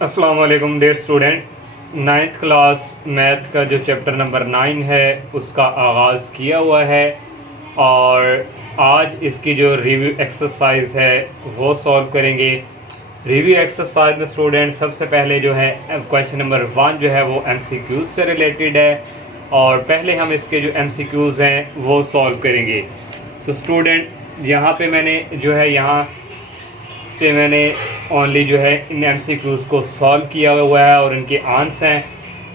अस्सलाम वालेकुम dear student. Ninth class math का जो चैप्टर नंबर 9 है उसका आगाज़ किया हुआ है और आज इसकी जो रिव्यू एक्सरसाइज है वो सॉल्व करेंगे। रिव्यू एक्सरसाइज में स्टूडेंट सबसे पहले जो है क्वेश्चन नंबर 1 जो है वो MCQs से रिलेटेड है और पहले हम इसके जो MCQs हैं वो सॉल्व करेंगे। तो स्टूडेंट यहाँ पे मैंने ओनली जो है इन MCQs को सॉल्व किया हुआ है और इनके आंसर हैं।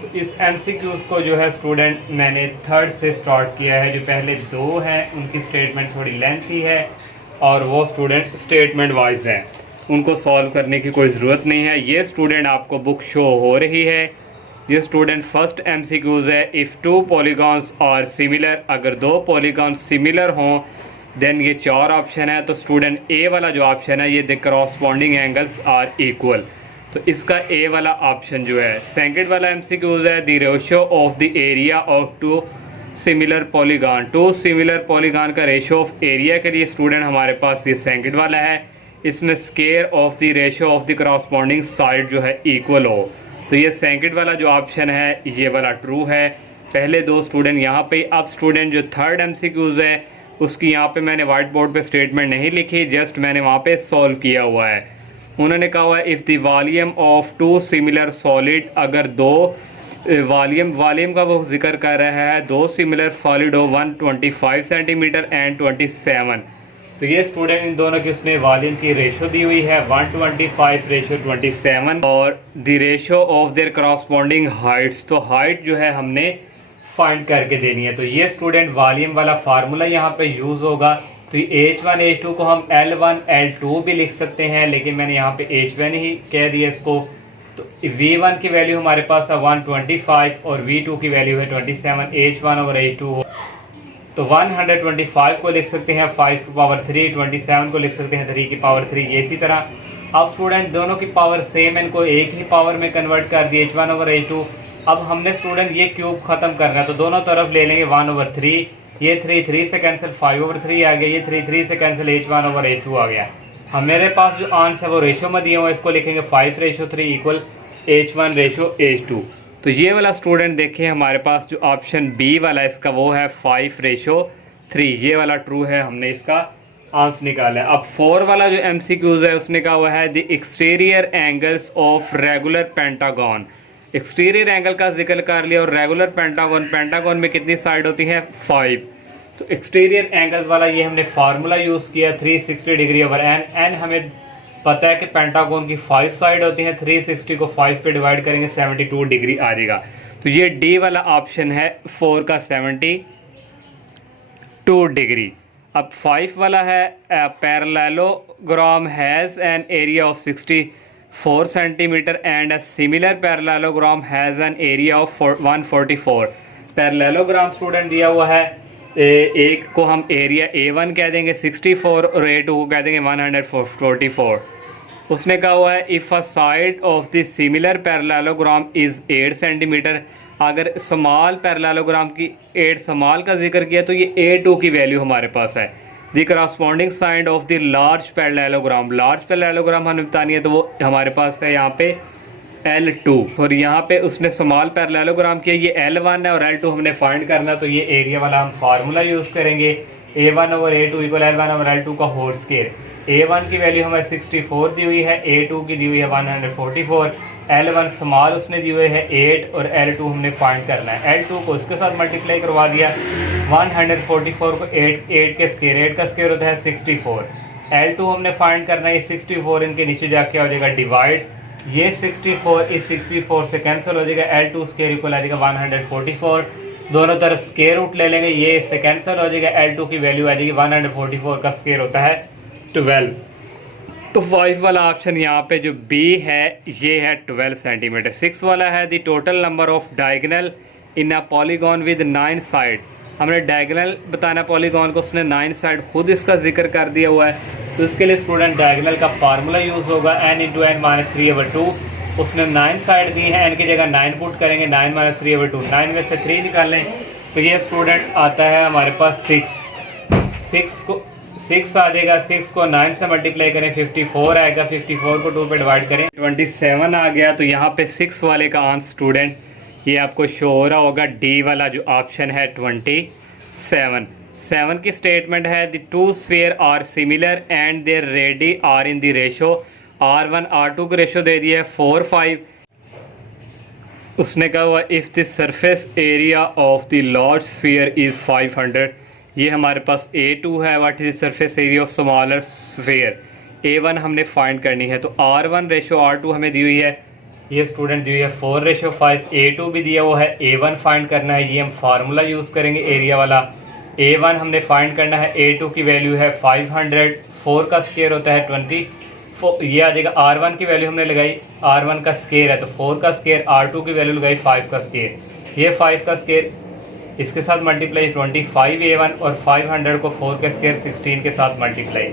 तो इस MCQs को जो है स्टूडेंट मैंने थर्ड से स्टार्ट किया है। जो पहले दो हैं उनकी स्टेटमेंट थोड़ी लेंथी है और वो स्टूडेंट स्टेटमेंट वाइज हैं, उनको सॉल्व करने की कोई ज़रूरत नहीं है। ये स्टूडेंट आपको बुक शो हो रही है। ये स्टूडेंट फर्स्ट MCQs है। If two polygons are similar, अगर दो पॉलीगॉन्स सिमिलर हों देन ये 4 ऑप्शन है। तो स्टूडेंट ए वाला जो ऑप्शन है ये the corresponding angles are equal, तो इसका ए वाला ऑप्शन जो है। सेकंड वाला MCQs है the ratio of the area of two similar polygon. Two similar polygon का रेशियो ऑफ एरिया के लिए स्टूडेंट हमारे पास ये सेकंड वाला है। इसमें square of the ratio of the corresponding side जो है इक्वल हो, तो ये सेकंड वाला जो ऑप्शन है ये वाला ट्रू है। पहले दो स्टूडेंट यहाँ पे। अब स्टूडेंट जो थर्ड MCQs है उसकी यहाँ पे मैंने वाइट बोर्ड पे स्टेटमेंट नहीं लिखी, जस्ट मैंने वहाँ पे सॉल्व किया हुआ है। उन्होंने कहा हुआ है if the volume of two similar solid, अगर दो वॉल्यूम का वो जिक्र कर रहा है, दो सिमिलर सॉलिड हो 125 सेंटीमीटर एंड 27। तो ये स्टूडेंट इन दोनों की उसने वॉल्यूम की रेशो दी हुई है 125 रेशो 27 और the ratio of their corresponding Heights, तो हाइट जो है हमने फाइंड करके देनी है। तो ये स्टूडेंट वॉल्यूम वाला फार्मूला यहाँ पे यूज़ होगा। तो H1 H2 को हम L1 L2 भी लिख सकते हैं, लेकिन मैंने यहाँ पे H1 ही कह दिया इसको। तो V1 की वैल्यू हमारे पास है 125 और V2 की वैल्यू है 27। H1 और H2 तो 125 को लिख सकते हैं 5 की पावर 3, 27 को लिख सकते हैं 3 की पावर 3। ये इसी तरह अब स्टूडेंट दोनों की पावर सेम है, इनको एक ही पावर में कन्वर्ट कर दिया H1 और H2। अब हमने स्टूडेंट ये क्यूब ख़त्म करना है, तो दोनों तरफ ले लेंगे 1/3। ये 3 से कैंसिल 5/3 आ गया, ये 3 से कैंसिल H1 और H2 आ गया। हमारे पास जो आंसर है वो रेशो में दिया हुआ है, इसको लिखेंगे 5/3 इक्वल H1/H2। तो ये वाला स्टूडेंट देखिए हमारे पास जो ऑप्शन बी वाला है इसका वो है 5/3, ये वाला ट्रू है, हमने इसका आंसर निकाला है। अब 4 वाला जो MCQs है उसने कहा हुआ है the exterior angles of regular pentagon. Exterior angle का जिक्र कर लिया और रेगुलर पेंटागन में कितनी साइड होती है 5। तो एक्सटीरियर एंगल्स वाला ये हमने फार्मूला यूज़ किया 360 डिग्री ओवर n हमें पता है कि पेंटागन की 5 साइड होती हैं। 360 को 5 पे डिवाइड करेंगे 72 डिग्री आ जाएगा। तो ये डी वाला ऑप्शन है 4 का 72 डिग्री। अब 5 वाला है parallelogram has an area of 64 centimetre and a similar parallelogram has an area of 144। Parallelogram student दिया हुआ है, एक को हम एरिया A1 कह देंगे 64 और A2 को कह देंगे 144। उसने कहा हुआ है if a side of the similar parallelogram is 8 centimetre, अगर स्मॉल पैरेललोग्राम की 8 स्मॉल का जिक्र किया तो ये A2 की वैल्यू हमारे पास है। The corresponding side of the large parallelogram हमें बतानी है, तो वो हमारे पास है यहाँ पे L2 और यहाँ पे उसने स्मॉल पैरेललोग्राम किया, ये L1 है और L2 हमने फाइंड करना। तो ये एरिया वाला हम फार्मूला यूज़ करेंगे A1 over A2 equal L1 over L2 का होल स्केयर। A1 की वैल्यू हमें 64 दी हुई है, A2 की दी हुई है 144, L1 स्मॉल उसने दी हुई है 8 और L2 हमने फाइंड करना है। L2 को इसके साथ मल्टीप्लाई करवा दिया 144 को 8 के स्केयर, 8 का स्केयर होता है 64। L2 हमने फाइंड करना है, 64 इनके नीचे जाके हो जाएगा डिवाइड, ये 64 इस 64 से कैंसिल हो जाएगा। L2 स्केयर इक्वल आ जाएगा 144, दोनों तरफ स्केयर रूट ले लेंगे, ये इससे कैंसिल हो जाएगा। L2 की वैल्यू आ जाएगी 144 का स्केयर होता है 12। तो 5 वाला ऑप्शन यहाँ पे जो B है ये है 12 सेंटीमीटर। 6 वाला है the total number of diagonal in a polygon with 9 side. हमने डायगोनल बताना पॉलीगॉन को, उसने 9 साइड खुद इसका जिक्र कर दिया हुआ है। तो इसके लिए स्टूडेंट डायगोनल का फार्मूला यूज़ होगा n × n - 3/2। उसने 9 साइड दी है, n की जगह 9 पुट करेंगे, 9 - 3/2, 9 में से 3 निकालें तो ये स्टूडेंट आता है हमारे पास 6। 6 आ जाएगा, 6 को 9 से मल्टीप्लाई करें 54 आएगा, 54 को 2 पे डिवाइड करें 27 आ गया। तो यहाँ पे 6 वाले का आंसर स्टूडेंट ये आपको शो हो रहा होगा, डी वाला जो ऑप्शन है 27। 7 की स्टेटमेंट है the two sphere are similar and their radii are in the ratio R1 R2 का रेशो दे दिया है 4:5। उसने कहा हुआ if the surface area of the large sphere is 500। ये हमारे पास A2 है, what is surface area of smaller sphere. A1 हमने फाइंड करनी है, तो R1 रेशो R2 हमें दी हुई है, ये स्टूडेंट दी हुई है 4:5। A2 भी दिया हुआ है, A1 फाइंड करना है, ये हम फार्मूला यूज़ करेंगे एरिया वाला। A1 हमने फाइंड करना है, A2 की वैल्यू है 500, 4 का स्क्वायर होता है 20, ये आ जाएगा। R1 की वैल्यू हमने लगाई, R1 का स्क्वायर है तो 4 का स्क्वायर, R2 की वैल्यू लगाई 5 का स्क्वायर, ये 5 का स्क्वायर इसके साथ मल्टीप्लाई 25 A1 और 500 को 4 के स्क्वायर 16 के साथ मल्टीप्लाई।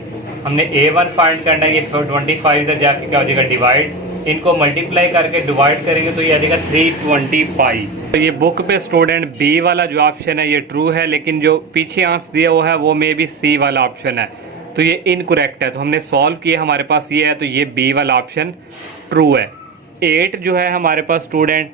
हमने A1 फाइंड करना है, ये 25 इधर जाके क्या हो जाएगा डिवाइड, इनको मल्टीप्लाई करके डिवाइड करेंगे तो ये आ जाएगा 320 पाई। तो ये बुक पे स्टूडेंट बी वाला जो ऑप्शन है ये ट्रू है, लेकिन जो पीछे आंसर दिया हुआ है वो मे बी सी वाला ऑप्शन है, तो ये इनकरेक्ट है। तो हमने सॉल्व किया, हमारे पास ये है, तो ये बी वाला ऑप्शन ट्रू है। 8 जो है हमारे पास स्टूडेंट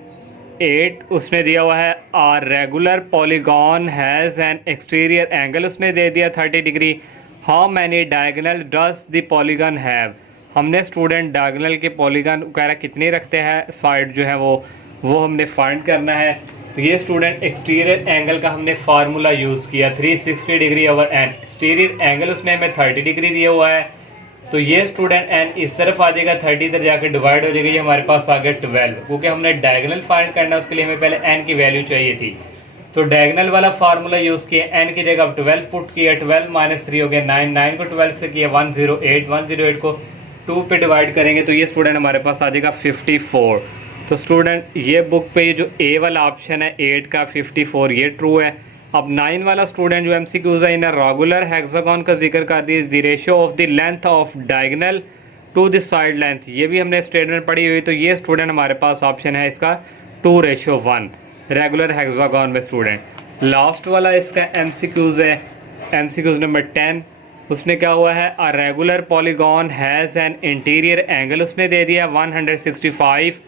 8 उसने दिया हुआ है are regular polygon has an exterior angle, उसने दे दिया 30 degree. How many diagonal does the polygon have. हमने स्टूडेंट डायगोनल के पॉलीगॉन वगैरह कितने रखते हैं साइड जो है वो हमने फाइंड करना है। तो ये स्टूडेंट एक्सटीरियर एंगल का हमने फार्मूला यूज़ किया 360 degree over n. Exterior angle उसने हमें 30 डिग्री दिया हुआ है, तो ये स्टूडेंट एन इस तरफ आ जाएगा, 30 इधर जाकर डिवाइड हो जाएगा, ये हमारे पास आ गया 12। क्योंकि हमने डायगोनल फाइंड करना है उसके लिए हमें पहले एन की वैल्यू चाहिए थी, तो डायगोनल वाला फार्मूला यूज़ किया, एन की जगह 12 पुट किया, 12 माइनस 3 हो गया 9, 9 को 12 से किया 108, 108 को 2 पे डिवाइड करेंगे तो ये स्टूडेंट हमारे पास आ जाएगा 54। तो स्टूडेंट ये बुक पे ये जो ए वाला ऑप्शन है 8 का 54 ये ट्रू है। अब 9 वाला स्टूडेंट जो MCQs है इन रेगुलर हेक्सागोन का जिक्र कर दिया, the ratio of the length of diagonal to the side length, ये भी हमने स्टेटमेंट पढ़ी हुई, तो ये स्टूडेंट हमारे पास ऑप्शन है इसका 2:1 रेगुलर हेक्सागोन में स्टूडेंट। लास्ट वाला इसका MCQs है, MCQs नंबर 10, उसने क्या हुआ है a regular polygon has an interior angle, उसने दे दिया 165।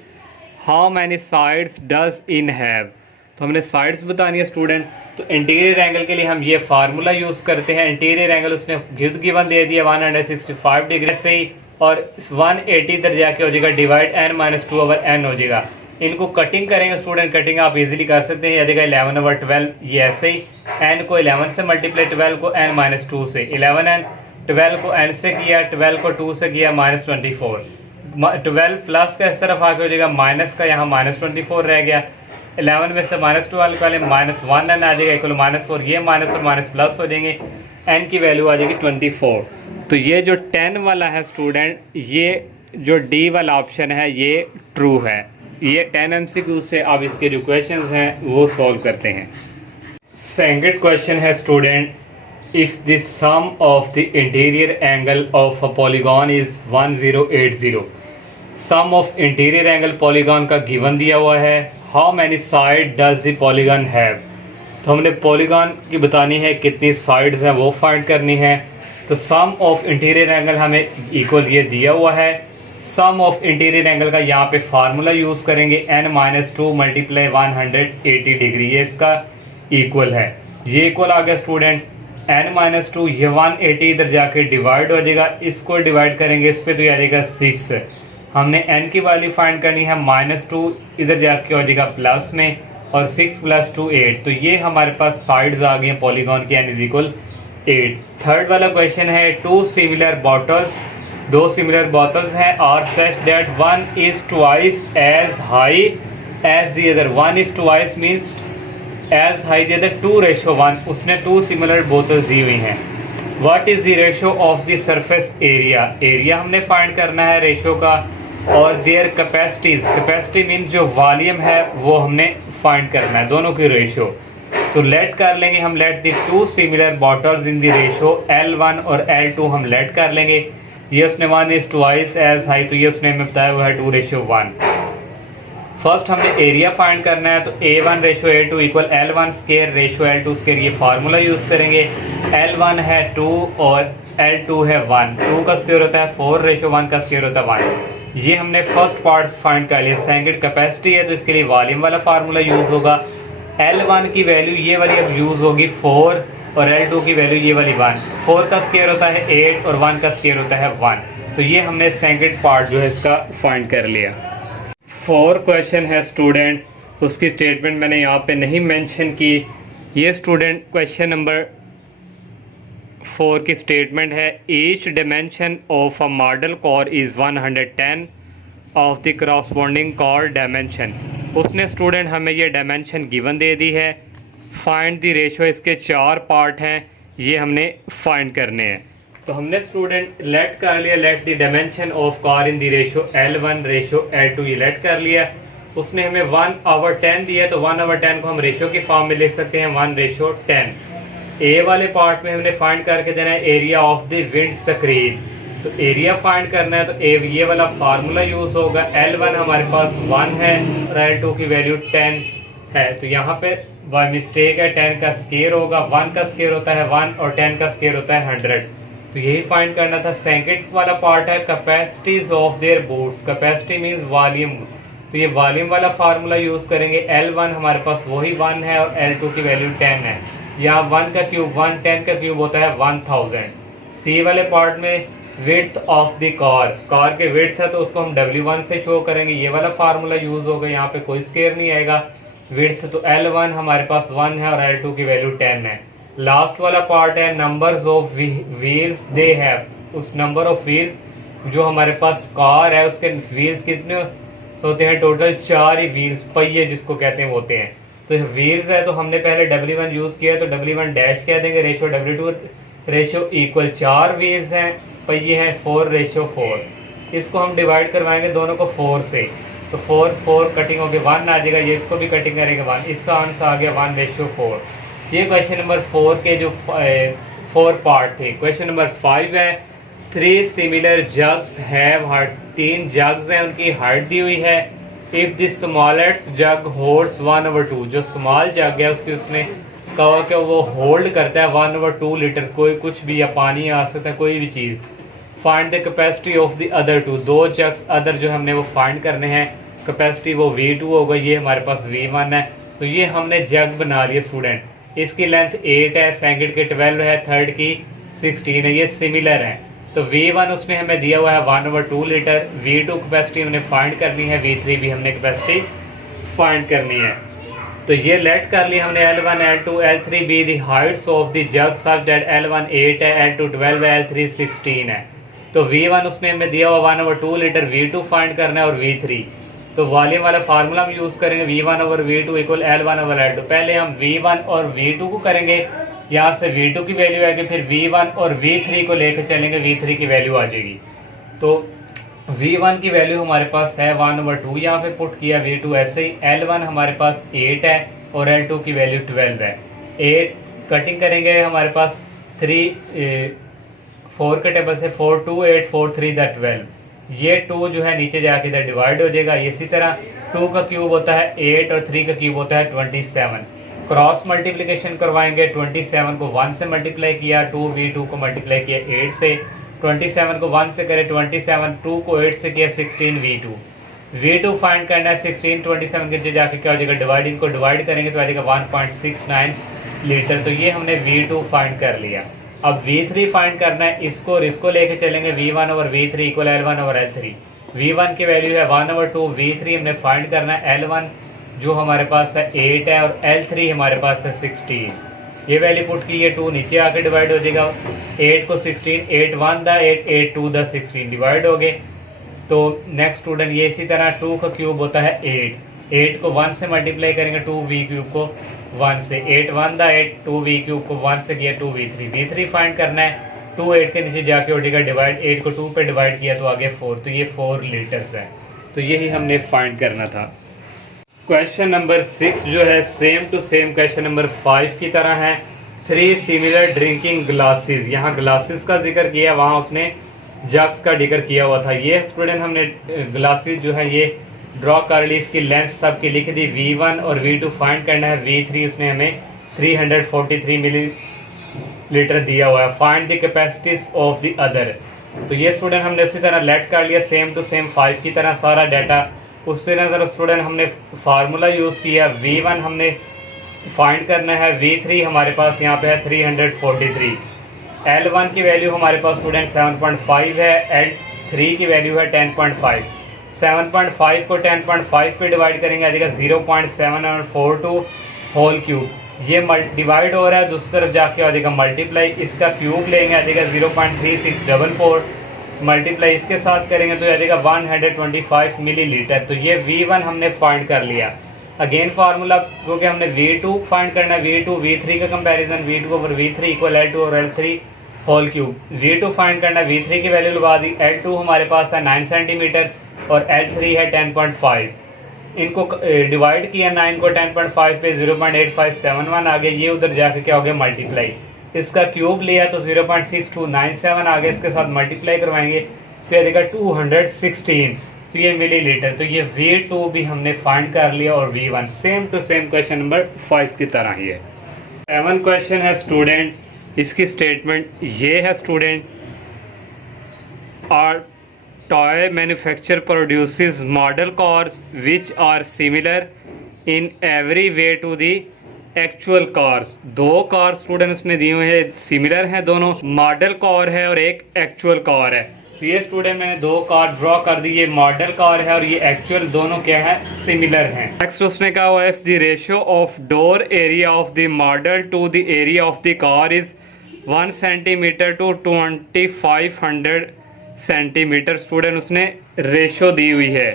How many sides does in have, तो हमने साइड्स बतानी है स्टूडेंट। तो इंटीरियर एंगल के लिए हम ये फार्मूला यूज़ करते हैं, इंटीरियर एंगल उसने गिवन दे दिया 165 डिग्री से ही, और 180 इधर जाके हो जाएगा डिवाइड n-2 ओवर n हो जाएगा। इनको कटिंग करेंगे स्टूडेंट, कटिंग आप इजीली कर सकते हैं, आ जाएगा 11 ओवर 12, ये ऐसे ही n को 11 से मल्टीप्लाई 12 को n-2 से, 11n 12 को n से किया, 12 को 2 से किया -24, 12 प्लस का इस तरफ आके हो जाएगा माइनस का, यहाँ -24 रह गया, 11 में से -12 वाले -1n आ जाएगा इक्वल -4, ये माइनस और माइनस प्लस हो जाएंगे, n की वैल्यू आ जाएगी 24। तो ये जो 10 वाला है स्टूडेंट, ये जो डी वाला ऑप्शन है ये ट्रू है। ये 10 MCQ से अब इसके जो क्वेश्चन हैं वो सॉल्व करते हैं। सेकंड क्वेश्चन है student, if the sum of the interior angle of a polygon is 1080, sum of interior angle polygon का गिवन दिया हुआ है, how many side does the polygon have. तो हमने पॉलीगॉन की बतानी है कितनी साइड्स हैं वो फाइंड करनी है। तो सम ऑफ इंटीरियर एंगल हमें इक्वल ये दिया हुआ है, सम ऑफ इंटीरियर एंगल का यहाँ पे फार्मूला यूज़ करेंगे n-2 मल्टीप्लाई 180 डिग्री, ये इसका इक्वल है, ये इक्वल आ गया स्टूडेंट n-2, ये 180 इधर जाके डिवाइड हो जाएगा, इसको डिवाइड करेंगे इस पर तो ये आ जाएगा 6। हमने n की वैल्यू फाइंड करनी है, -2 इधर जाके हो जाएगा प्लस में, और 6 + 2 8, तो ये हमारे पास साइड्स आ गई हैं पॉलीगॉन की, n = 8। थर्ड वाला क्वेश्चन है, टू सिमिलर बॉटल्स, दो सिमिलर बॉटल्स हैं, are such that one is twice as high as the other, one is twice means as high the other 2:1, उसने 2 सिमिलर बोतल्स दी हुई हैं। What is the ratio of the surface area, area हमने find करना है ratio का, और their capacities, capacity means जो वॉल्यूम है वो हमने फाइंड करना है, दोनों की रेशियो। तो लेट कर लेंगे हम, let the two similar bottles in the ratio L1 और L2 हम लेट कर लेंगे। ये उसने 1 इज ट्वाइस एज हाई, तो ये उसने हमें बताया हुआ है 2:1। फर्स्ट हमने एरिया फाइंड करना है, तो A1:A2 equal L1 square ratio L2 square, ये फार्मूला यूज़ करेंगे। L1 है 2 और L2 है 1, 2 का स्क्वायर होता है 4 रेशो 1 का स्क्वायर होता है 1। ये हमने फर्स्ट पार्ट फाइंड कर लिया। सेकंड कैपेसिटी है तो इसके लिए वॉल्यूम वाला फार्मूला यूज़ होगा। L1 की वैल्यू ये वाली अब यूज़ होगी 4 और L2 की वैल्यू ये वाली 1। 4 का स्क्वायर होता है 8 और 1 का स्क्वायर होता है 1। तो ये हमने सेकंड पार्ट जो है इसका फाइंड कर लिया। 4 क्वेश्चन है स्टूडेंट, उसकी स्टेटमेंट मैंने यहाँ पे नहीं मेंशन की। ये स्टूडेंट क्वेश्चन नंबर 4 की स्टेटमेंट है, each dimension of a model core is 110 of the corresponding core dimension. उसने स्टूडेंट हमें ये डायमेंशन गिवन दे दी है। फाइंड द रेशो, इसके 4 पार्ट हैं, ये हमने फाइंड करने हैं। तो हमने स्टूडेंट लेट कर लिया, let the dimension of car in the ratio L1 ratio L2 ये लेट कर लिया। उसने हमें 1/10 दिया, तो 1/10 को हम रेशो की फॉर्म में लिख सकते हैं 1:10। ए वाले पार्ट में हमने फाइंड करके देना है area of the wind screen. तो एरिया फाइंड करना है तो ये वाला फार्मूला यूज़ होगा। L1 हमारे पास 1 है और L2 की वैल्यू 10 है। तो यहाँ पे बाय मिस्टेक है, 10 का स्क्वायर होगा, 1 का स्क्वायर होता है 1 और 10 का स्क्वायर होता है 100। तो यही फाइंड करना था। सेकंड वाला पार्ट है capacities of their boats. Capacity means volume, तो ये वॉल्यूम वाला फार्मूला यूज़ करेंगे। L1 हमारे पास वही 1 है और L2 की वैल्यू 10 है। यहाँ 1 का क्यूब 1, 10 का क्यूब होता है 1000। सी वाले पार्ट में विड्थ ऑफ द कार के विड्थ है तो उसको हम W1 से शो करेंगे, ये वाला फार्मूला यूज़ होगा। यहाँ पे कोई स्क्वायर नहीं आएगा। विड्थ तो L1 हमारे पास 1 है और L2 की वैल्यू 10 है। लास्ट वाला पार्ट है numbers of wheels they have. उस नंबर ऑफ व्हील्स जो हमारे पास कार है उसके व्हील्स कितने होते हैं, टोटल 4 ही व्हील्स, पहिए जिसको कहते हैं होते हैं। तो व्हील्स है तो हमने पहले W1 यूज़ किया तो W1 डैश कह देंगे, ratio W2 ratio equal 4 wheels हैं, पहिए हैं 4:4। इसको हम डिवाइड करवाएंगे दोनों को 4 से, तो 4 कटिंग होकर 1 आ जाएगा। ये इसको भी कटिंग करेंगे 1, इसका आंसर आ गया 1:4। ये क्वेश्चन नंबर 4 के जो 4 पार्ट थे। क्वेश्चन नंबर 5 है, 3 similar jugs have heart. 3 jugs हैं, उनकी हार्ट दी हुई है। If the smallest jug holds 1/2, जो स्मॉल जग है उसकी उसने कहा कि वो होल्ड करता है 1/2 लीटर, कोई कुछ भी, या पानी आ सकता है, कोई भी चीज़। Find the capacity of the other 2, 2 jugs other जो हमने वो फाइंड करने हैं। कैपेसिटी वो V2 होगा, ये हमारे पास V1 है। तो ये हमने जग बना लिया स्टूडेंट। इसकी लेंथ 8 है, सेकंड की 12 है, थर्ड की 16 है, ये सिमिलर है। तो V1 उसने हमें दिया हुआ है 1/2 लीटर। V2 कैपेसिटी हमने फाइंड करनी है, V3 भी हमने कैपेसिटी फाइंड करनी है। तो ये लेट कर लिया हमने L1 L2 L3 be the heights of the jug such that L1 8 है, L2 12 है, L3 16 है। तो V1 उसने हमें दिया हुआ 1/2 लीटर, V2 फाइंड करना है और V3। तो वॉल्यूम वाला फार्मूला हम यूज़ करेंगे, V1/V2 इक्वल L1/L2। पहले हम V1 और V2 को करेंगे, यहाँ से V2 की वैल्यू आएगी, फिर V1 और V3 को लेकर चलेंगे, V3 की वैल्यू आ जाएगी। तो V1 की वैल्यू हमारे पास है 1/2, यहाँ पे पुट किया। V2 ऐसे ही। L1 हमारे पास 8 है और L2 की वैल्यू 12 है। 8 कटिंग करेंगे, हमारे पास 4 के टेबल से 4 2 8 4 3 12। ये 2 जो है नीचे जाके इधर डिवाइड हो जाएगा। इसी तरह 2 का क्यूब होता है 8 और 3 का क्यूब होता है 27। क्रॉस मल्टीप्लिकेशन करवाएंगे, 27 को 1 से मल्टीप्लाई किया, 2V2 को मल्टीप्लाई किया 8 से, 27 को 1 से करें 27, 2 को 8 से किया 16V2। V2 फाइंड करना है 16, 27 के नीचे जाके क्या हो जाएगा, डिवाइडिंग को डिवाइड करेंगे तो आ जाएगा 1.69 लीटर। तो ये हमने V2 फाइंड कर लिया। अब V3 फाइंड करना है, इसको और इसको लेके चलेंगे। V1/V3 equal L1/L3। V1 की वैल्यू है 1/2, V3 हमने फाइंड करना है। L1 जो हमारे पास है 8 है और L3 हमारे पास है 16। ये वैल्यू पुट की, ये 2 नीचे आके डिवाइड हो जाएगा। 8 को 16, 8 1 द 8, 8 2 द 16 डिवाइड हो गए। तो नेक्स्ट स्टूडेंट ये इसी तरह 2 का क्यूब होता है 8 को 1 से मल्टीप्लाई करेंगे, 2V क्यूब को 1 से, 8 1 द 8, 2V क्यूब को 1 से किया 2V3। V3 फाइंड करना है, 2 8 के नीचे जाके हो जाएगा डिवाइड, 8 को 2 पे डिवाइड किया तो आगे 4, तो ये 4 लीटर्स है। तो यही हमने फाइंड करना था। क्वेश्चन नंबर 6 जो है same to same question number 5 की तरह है। 3 सिमिलर ड्रिंकिंग ग्लासेस, यहाँ ग्लासेस का जिक्र किया, वहाँ उसने जग्स का जिक्र किया हुआ था। ये स्टूडेंट हमने ग्लासेस जो है ये ड्रॉ कर ली, इसकी लेंथ सबकी लिख दी। V1 और V2 फाइंड करना है। V3 उसने हमें 343 लीटर दिया हुआ है। Find the capacities of the other. तो ये स्टूडेंट हमने उसी तरह लेट कर लिया, सेम टू सेम 5 की तरह सारा डाटा। उसी तरह स्टूडेंट हमने फार्मूला यूज़ किया, V1 हमने फाइंड करना है, V3 हमारे पास यहाँ पे है 343, L1 की वैल्यू हमारे पास स्टूडेंट 7.5 है, L3 की वैल्यू है 10.5। 7.5 को 10.5 पे डिवाइड करेंगे आ जाएगा 0.742 होल क्यूब। ये डिवाइड हो रहा है, दूसरी तरफ जाके आ जाएगा मल्टीप्लाई, इसका क्यूब लेंगे आ जाएगा 0.3644, मल्टीप्लाई इसके साथ करेंगे तो आ जाएगा 125 मिलीलीटर। तो ये V1 हमने फाइंड कर लिया। अगेन फार्मूला, क्योंकि हमने V2 फाइंड करना है, V2 V3 का comparison, V2 over V3 equal L2 और L3 whole cube. V2 find करना है, V3 की वैल्यू लगा दी, L2 हमारे पास है 9 सेंटीमीटर और L3 है 10.5। इनको डिवाइड किया 9 को 10.5 पे 0.8571 आ गया, ये उधर जाके क्या हो गया मल्टीप्लाई, इसका क्यूब लिया तो 0.6297 आ गया, इसके साथ मल्टीप्लाई करवाएंगे तो ये देगा 216, तो ये मिलीलीटर। तो ये V2 भी हमने फाइंड कर लिया और V1 same to same question number 5 की तरह ही है। 7 क्वेश्चन है स्टूडेंट, इसकी स्टेटमेंट ये है student, are toy manufacturer produces model cars which are similar in every way to the actual cars। दो कार स्टूडेंट्स ने दिए हुए हैं, सिमिलर हैं दोनों, मॉडल कार है और एक एक्चुअल कार है। तो ये स्टूडेंट मैंने दो कार ड्रॉ कर दी, ये मॉडल कार है और ये एक्चुअल, दोनों क्या है सिमिलर हैं। नेक्स्ट उसने कहा हुआ if the ratio of door area of the model to the area of the car is 1 centimetre to 2500 centimetre. Student उसने रेशो दी हुई है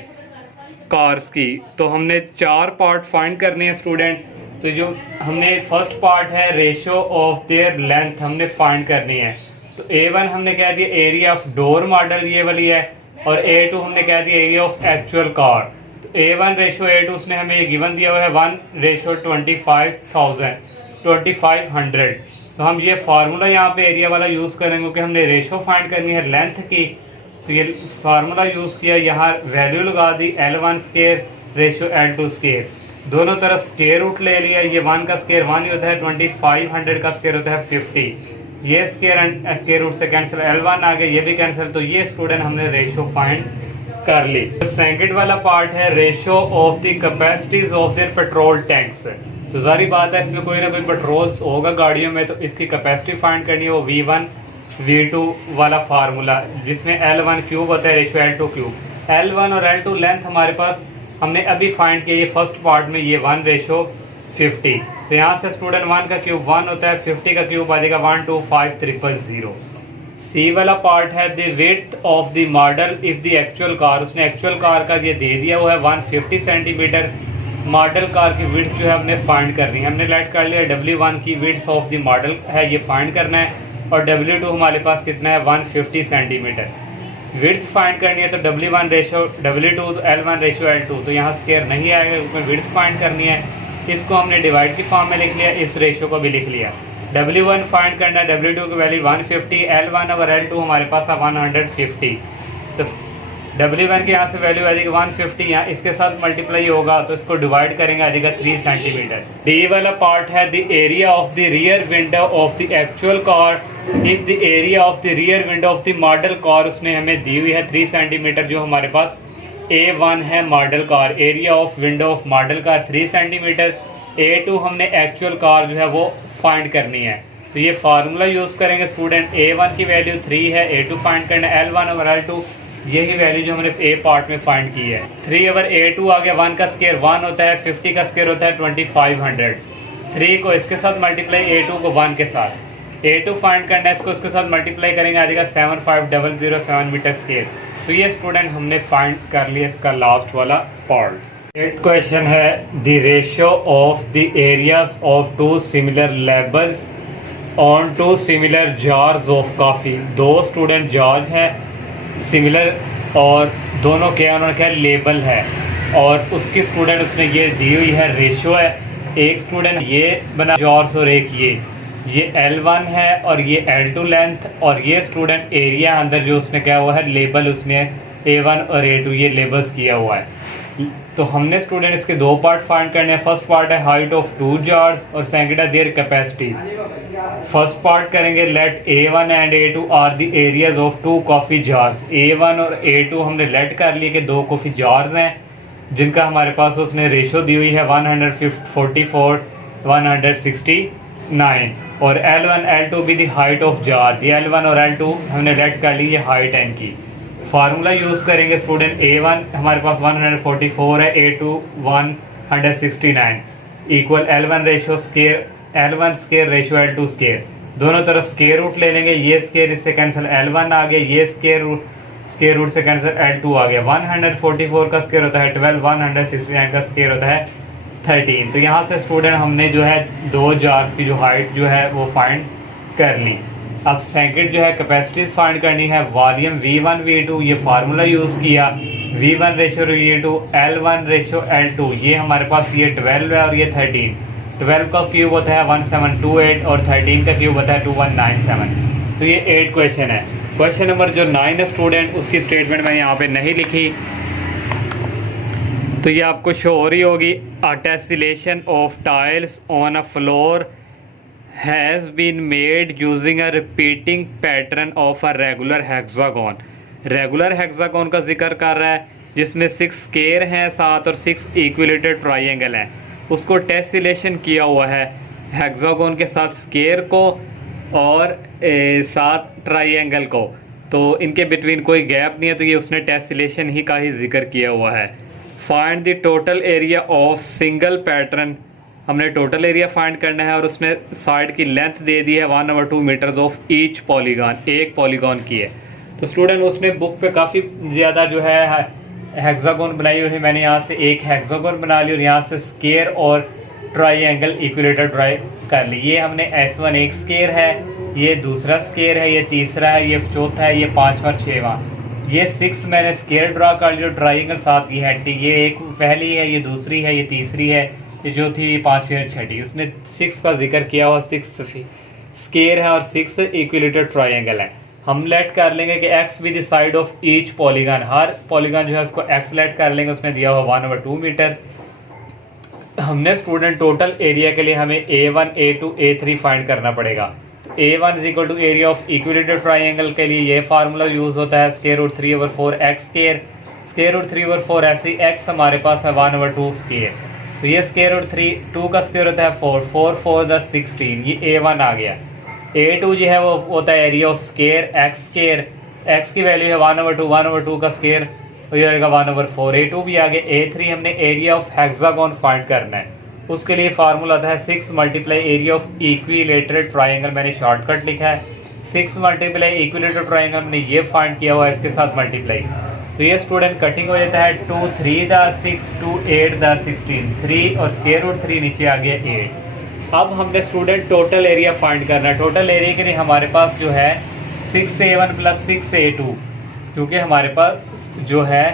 कार्स की, तो हमने 4 पार्ट फाइंड करने हैं स्टूडेंट। तो जो हमने फर्स्ट पार्ट है रेशो ऑफ देयर लेंथ हमने फाइंड करनी है। तो A1 हमने कह दिया एरिया ऑफ डोर मॉडल ये वाली है, और A2 हमने कह दिया एरिया ऑफ एक्चुअल कार। तो A1 रेशो A2 उसने हमें ये गिवन दिया हुआ है 1 रेशो 2500। तो हम ये फार्मूला यहाँ पे एरिया वाला यूज़ करेंगे क्योंकि हमने रेशो फाइंड करनी है लेंथ की। तो ये फार्मूला यूज़ किया, यहाँ वैल्यू लगा दी L1 square ratio L2 square, दोनों तरफ स्केयर रूट ले लिया। ये 1 का स्केयर 1 ही होता है, 2500 का स्केयर होता है 50। ये स्केयर रूट से कैंसिल, L1 आ गया, ये भी कैंसिल। तो ये स्टूडेंट हमने रेशो फाइंड कर ली। तो सेकंड वाला पार्ट है ratio of the capacities of their petrol tanks. तो जारी बात है इसमें कोई ना कोई पेट्रोल्स होगा गाड़ियों में, तो इसकी कैपेसिटी फाइंड करनी है, वो V1 V2 वाला फार्मूला जिसमें L1 क्यूब होता है रेशो L2 क्यूब। L1 और L2 लेंथ हमारे पास हमने अभी फाइंड किया, ये फर्स्ट पार्ट में ये 1 रेशो 50। तो यहाँ से स्टूडेंट 1 का क्यूब 1 होता है, 50 का क्यूब आ जाएगा 125000। सी वाला पार्ट है the width of the model if the actual car, उसने एक्चुअल कार का ये दे दिया हुआ है 150 सेंटीमीटर। मॉडल कार की विड्थ जो है हमने फाइंड करनी है, हमने लेट कर लिया W1 की विड्थ ऑफ द मॉडल है, ये फाइंड करना है, और W2 हमारे पास कितना है 150 सेंटीमीटर। विड्थ फाइंड करनी है तो W1 रेशो W2 तो L1 रेशो L2, तो यहाँ स्केयर नहीं आएगा क्योंकि विड्थ फाइंड करनी है। इसको हमने डिवाइड की फॉर्म में लिख लिया, इस रेशो को भी लिख लिया। W1 फाइंड करना है, W2 की वैल्यू 150, L1 और L2 हमारे पास है 150। तो W1 के यहाँ से वैल्यू आ जाएगी 150, यहाँ इसके साथ मल्टीप्लाई होगा तो इसको डिवाइड करेंगे आ जाएगा 3 सेंटीमीटर। डी वाला पार्ट है the area of the rear window of the actual car if the area of the rear window of the model car, उसने हमें दी हुई है 3 सेंटीमीटर, जो हमारे पास A1 है model car. Area of window of model car 3 centimetre. A2 हमने actual car जो है वो फाइंड करनी है, तो ये फार्मूला यूज़ करेंगे स्टूडेंट। A1 की वैल्यू 3 है, A2 फाइंड करना है, L1 और L2 यही वैल्यू जो हमने A पार्ट में फाइंड की है। 3 ओवर A2 आ गया, 1 का स्केयर 1 होता है, 50 का स्केयर होता है 2500। 3 को इसके साथ मल्टीप्लाई, A2 को 1 के साथ, A2 फाइंड करना है, इसको इसके साथ मल्टीप्लाई करेंगे आ जाएगा 75007 मीटर स्केयर। तो ये स्टूडेंट हमने फाइंड कर लिया इसका लास्ट वाला पार्ट। 8 क्वेश्चन है the ratio of the areas of 2 similar labels on 2 similar jars of coffee. 2 student George हैं सिमिलर और दोनों क्या उन्होंने क्या लेबल है, और उसकी स्टूडेंट उसने ये दी हुई है रेशियो है। एक स्टूडेंट ये बना जार्स और एक ये L1 है और ये L2 लेंथ, और ये स्टूडेंट एरिया अंदर जो उसने क्या हुआ है लेबल उसने A1 और A2 ये लेबल्स किया हुआ है। तो हमने स्टूडेंट इसके दो पार्ट फाइंड करने हैं। फर्स्ट पार्ट है हाइट ऑफ टू जार्स और सेकंड है देयर कैपेसिटीज। फर्स्ट पार्ट करेंगे let A1 and A2 are the areas of two coffee jars. A1 और A2 हमने लेट कर लिए कि दो कॉफ़ी जार्स हैं जिनका हमारे पास उसने रेशो दी हुई है 144 169 और L1 L2 भी दी हाइट ऑफ जार। ये L1 और L2 हमने लेट कर ली, ये हाइट है इनकी। फार्मूला यूज़ करेंगे स्टूडेंट। A1 हमारे पास 144 है, A2 169 equal L1 ratio square L1 square ratio L2 square. दोनों तरफ स्केयर रूट ले लेंगे, ये स्केयर इससे कैंसिल L1 आ गया, ये स्केयर रूट से कैंसिल L2 आ गया। 144 का स्केयर होता है 12, 169 का स्केयर होता है 13। तो यहाँ से स्टूडेंट हमने जो है दो जार्स की जो हाइट जो है वो फाइंड कर ली। अब सेकंड जो है कैपेसिटीज फाइंड करनी है। वॉल्यूम V1 V2 ये फार्मूला यूज़ किया, V1 ratio V2 L1 ratio L2। ये हमारे पास ये 12 है और ये 13। 12 का क्यूब होता है 1728 और 13 का क्यूब होता है 2197। तो ये 8 क्वेश्चन है। क्वेश्चन नंबर जो 9 है स्टूडेंट, उसकी स्टेटमेंट मैंने यहाँ पे नहीं लिखी, तो ये आपको शो हो रही होगी। A tessellation of tiles on a floor has been made using a repeating pattern of a regular hexagon. Regular hexagon का जिक्र कर रहा है जिसमें 6 स्केयर हैं 7 और 6 इक्विलेटेड ट्राइंगल हैं। उसको टेसिलेशन किया हुआ है हेक्सागोन के साथ स्केयर को और 7 ट्राइंगल को, तो इनके बिटवीन कोई गैप नहीं है, तो ये उसने टेसिलेशन ही का ही जिक्र किया हुआ है। Find the total area of single pattern. हमने टोटल एरिया फाइंड करना है और उसने साइड की लेंथ दे दी है 1/2 मीटर्स ऑफ ईच पॉलीगॉन, एक पॉलीगॉन की है। तो स्टूडेंट उसने बुक पे काफ़ी ज़्यादा जो है हेक्सागोन बनाई हुई है। मैंने यहाँ से एक हेक्सागोन बना ली और यहाँ से स्केयर और ट्राइंगल इक्विलेटर ड्राई कर ली। ये हमने S1 एक स्केयर है, ये दूसरा स्केयर है, ये तीसरा है, ये चौथा है, ये पाँचवा, छठवां। ये 6 मैंने स्केयर ड्रा कर लिया, ट्राइंगल 7 की है, ये एक पहली है, ये दूसरी है, ये तीसरी है, ये चौथी, ये पाँचवीं और छठी। उसने 6 का जिक्र किया हुआ, 6 स्केयर है और 6 इक्विलेटेड ट्राइंगल है। हम लेट कर लेंगे कि x भी the side of each polygon, her polygon जो है उसको x लेट कर लेंगे। उसमें दिया हुआ 1/2 मीटर। हमने स्टूडेंट टोटल एरिया के लिए हमें A1 A2 A3 फाइंड करना पड़ेगा। A1 is equal to area of equilateral triangle के लिए ये फार्मूला यूज़ होता है square root 3/4 x square. Square root 3/4 ऐसे x हमारे पास है 1/2 स्केयर, तो ये स्केयर रूट 2 का स्केयर होता है 4, 4 4 10 16। ये A1 आ गया। A2 जो है वो होता है area of square x square, x की वैल्यू है 1/2 का स्केयर, तो ये होगा 1/4। A2 भी आ गया। A3 हमने एरिया ऑफ हेक्सागोन फाइंड करना है, उसके लिए फार्मूला आता है 6 multiply area of equilateral triangle. मैंने शॉर्टकट लिखा है 6 मल्टीप्लाई इक्विलेटरल ट्राइंगल, हमने ये फाइंड किया हुआ है इसके साथ मल्टीप्लाई। तो ये स्टूडेंट कटिंग हो जाता है 2 3 द 6 2 8 द 16, 3 और स्केयर रूट 3 नीचे आ गया 8। अब हमने स्टूडेंट टोटल एरिया फाइंड करना है। टोटल एरिया के लिए हमारे पास जो है 6A1 + 6A2, क्योंकि हमारे पास जो है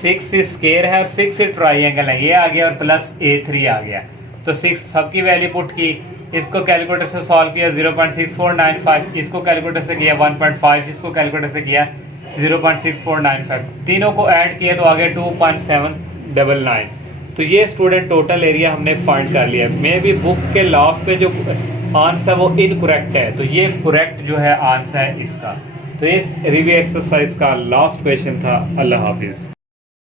6 स्केयर है और 6 ट्राइंगल है, ये आ गया और प्लस A3 आ गया। तो 6 सबकी वैल्यू पुट की, इसको कैलकुलेटर से सॉल्व किया 0.6495, इसको कैलकुलेटर से किया 1.5, इसको कैलकुलेटर से किया 0.6495, तीनों को ऐड किया तो आ गया 2.799। तो ये स्टूडेंट टोटल एरिया हमने फाइंड कर लिया। मे भी बुक के लास्ट पे जो आंसर वो इनकरेक्ट है, तो ये करेक्ट जो है आंसर है इसका। तो ये रिव्यू एक्सरसाइज का लास्ट क्वेश्चन था। अल्लाह हाफिज़।